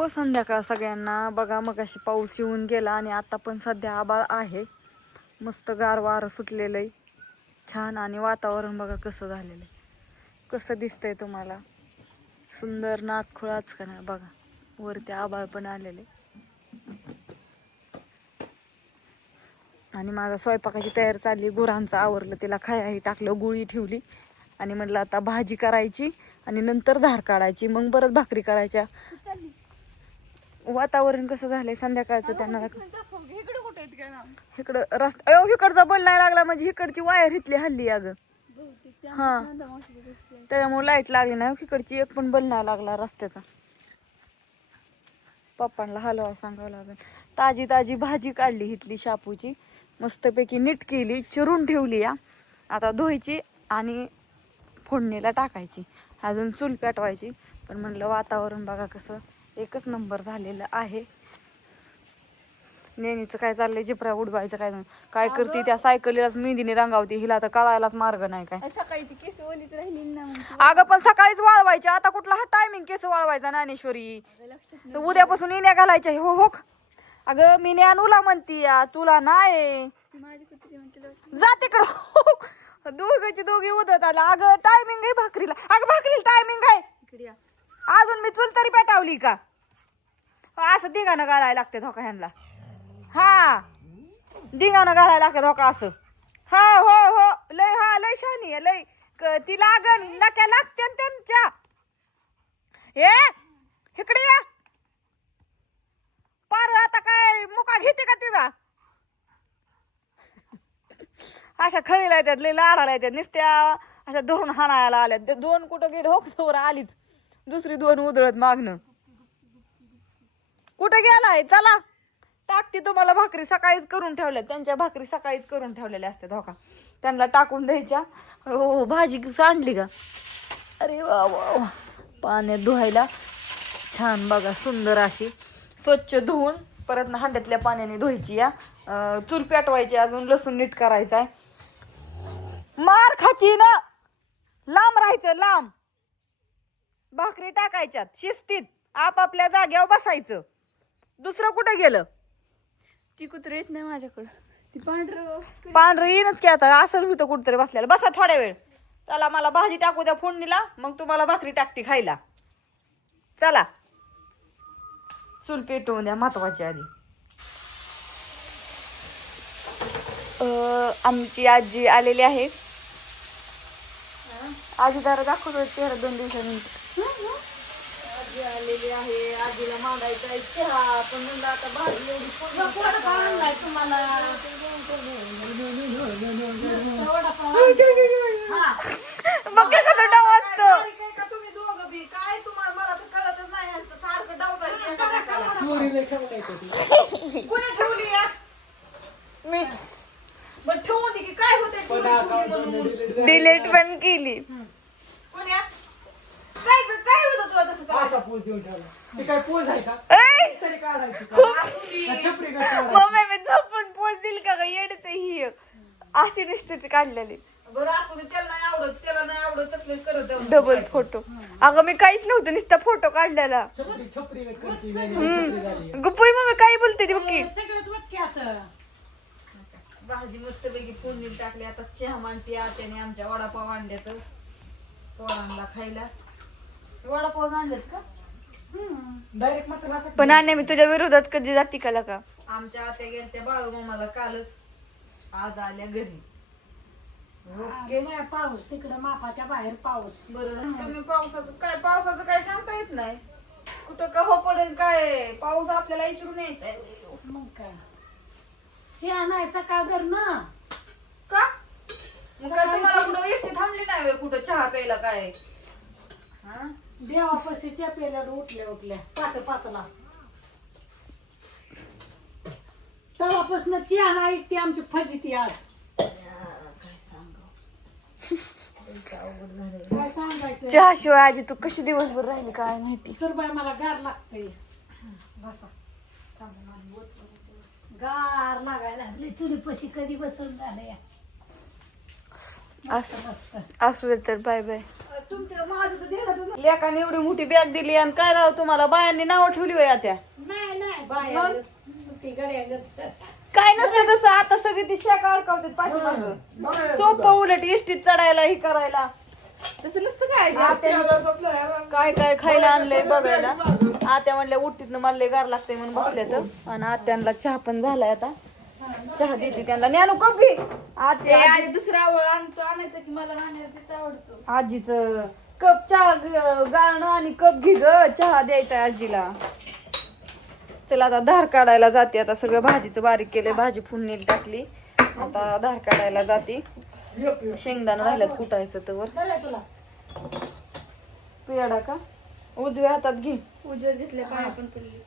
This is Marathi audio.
हो संध्याकाळ सगळ्यांना. बघा मगाशी पाऊस येऊन गेला आणि आता पण सध्या आभाळ आहे. मस्त गार वारं सुटलेलं आहे छान. आणि वातावरण बघा कसं झालेलं आहे, कसं दिसतंय तुम्हाला. सुंदर नाचखुळाच का नाही बघा. वरती आभाळ पण आलेले. आणि माझा स्वयंपाकाची तयारी चालली. गुरांचं आवरलं, तिला खायही टाकलं, गुळी ठेवली आणि म्हटलं आता भाजी करायची आणि नंतर धार काढायची, मग परत भाकरी करायच्या. वातावरण कसं झालंय संध्याकाळचं त्यांना. इकडं रस्ता इकडचा बल नाही लागला म्हणजे इकडची वायर हिथली हल्ली अगं. हा त्याच्यामुळे लाईट लागली नाही. इकडची एक पण बल नाही लागला रस्त्याचा. पप्पांना हलवा सांगावं लागेल. ताजी ताजी भाजी काढली हिथली शापूची, मस्तपैकी नीट केली, चिरून ठेवली या. आता धुवायची आणि फोडणीला टाकायची. अजून चूल पेटवायची. पण म्हणलं वातावरण बघा कसं एकच नंबर झालेलं आहे. नेणीचं काय चाललंय, जिपरा उडवायचं काय काय करते त्या सायकलीलाच मेहंदीने रंगावती. हिला तर कळायलाच मार्ग नाही काय. सकाळची केस ओलीच राहिली ना. अगं पण सकाळीच वाळवायची. आता कुठला हा टायमिंग केस वाळवायचा ज्ञानेश्वरी. उद्यापासून इण्या घालायच्या. हो हो अगं मी नुला म्हणती या, तुला नाही. जा तिकडं. दोघांची दोघी उदत आला. अगं टायमिंग आहे भाकरीला. अगं भाकरीला टायमिंग आहे. अजून मी चूल तरी पेटावली का. असं धिंगाणं घालायला लागते धोका ह्यांना. हा धिंगाणं घालायला लागते धोका असं. हा हो हो लय. हा लय शहाणी आहे लय. ती लागन नक्या लागते त्यांच्या. हे इकडे या पार. आता काय मुका घेते का तिचा. अशा खळीला येतात, लय लाडाला येतात. नुसत्या अशा धरून हाणायला आल्यात. दोन कुठं गेले हो आलीच. दुसरी दोन उधळत मागणं. कुठं गेलाय चला. टाकते तुम्हाला भाकरी सकाळीच करून ठेवल्या. त्यांच्या भाकरी सकाळीच करून ठेवलेल्या असतात हो का. त्यांना टाकून द्यायच्या. हो भाजी सांडली का. अरे वा वा. पाण्यात धुवायला छान बघा सुंदर अशी स्वच्छ धुवून परत हांड्यातल्या पाण्याने धुवायची या. चूल पेटवायची. अजून लसूण नीट करायचाय. मार खाची ना. लांब राहायचं लांब. भाकरी टाकायच्यात शिस्तीत. आपापल्या जाग्यावर बसायचं. दुसरं कुठं गेलं. ती कुत्र येत नाही माझ्याकडं. ती पांढरं येईनच की आता. असं होतं कुठतरी बसल्याला. बसा थोड्या वेळ. चला मला भाजी टाकू द्या फोडणीला, मग तुम्हाला भाकरी टाकते खायला. चला चूल पेटवून द्या महत्वाची आधी. आमची आजी आलेली आहे. आजी जरा दाखवतो चेहरा 2 दिवसानंतर. आजी आलेली आहे. आजीला मागायचा आहे चहा. पण म्हणलं आता भाजी एवढी तुम्हाला. बघ कसं डाव असतं. तुम्ही दोघं बी काय तुम्हाला मला तर कळतच नाही. सारखं डाव कोणी ठेवली या. मी पण ठेवून दे की काय होते. डिलीट पण केली. कोणी काय काय होतं तुला तसं. असा पोज देऊन ठेवला. ते काय पोज आहे का. तरी काढायची छपरी का. मम्मी मी झोपून पोच दिल का येडच ही अशी निश्चित काढलेली. बरं असू दे. त्याला नाही आवडत, त्याला नाही आवडत तसले करत. Double photo. अगं मी काहीच नव्हतं नुसता फोटो काढलेला. छपरी गुप्पी मम्मी काही बोलते ती बघी. भाजी मस्त पैकी फोडणी टाकली. आता चहा मांडते आत्याने आमच्या. वडापाव आणल्याचं पोरांना खायला. वडापाव आणलेत का. डायरेक्ट मसाला. पण आणि मी तुझ्या विरोधात कधी जाती का आमच्या आत्या गेलच्या बाळू मामाला कालच. आज आल्या घरी. पाऊस तिकडे मापाच्या बाहेर पाऊस. बरं तुम्ही पावसाचं काय सांगता येत नाही. कुठं का हो पडेल काय. पाऊस आपल्याला इचरून यायचा. मग काय चहा नाही सकाळ घर ना का मग काय तुम्हाला कुठं एसटी थांबली नाही होय कुठं चहा प्यायला काय. देवापाशी चहा प्यायला उठल्या पाचला. तेव्हापासून चहा नाही ती आमची फजिती आज. काय सांगायचं. चहा शिवाय आजी तू कशी दिवसभर राहिली काय माहिती. सर बाय मला गार लागतंय. गार लागायला लागले. चुलीपाशी कधी बसून झालं या. असू दे तर बाय बाय. लेकाने एवढी मोठी बॅग दिली आणि काय राव तुम्हाला बायांनी नावं ठेवली होय त्या. काय नसतं तसं आता सगळी ती शाखा अडकावतात पाठीमागं. सोपं उलट इष्टीत चढायला ही करायला तसं नसतं काय. काय काय खायला आणलंय बघायला. आत्या म्हणल्या उठतीत मला गार लागतंय म्हणून बसल्या तर. आणि आत्यांना चहा पण झालाय आता. चहा देते त्यांना. न्यानू कप घे. आत्या दुसरा आणायचा की मला नाण्याचा आवडतो. आजीचं कप चहा गाळणं आणि कप घे ग. चहा द्यायचा आजीला. चला आता धार काढायला जाते. आता सगळं भाजीचं बारीक केलंय. भाजी फोडणीला टाकली. आता धार काढायला जाते. शेंगदाणा राहिल्यात कुटायचं तर पेडा का उजव्या हातात घे. उजव्या घेतल्या पाया पण पडली.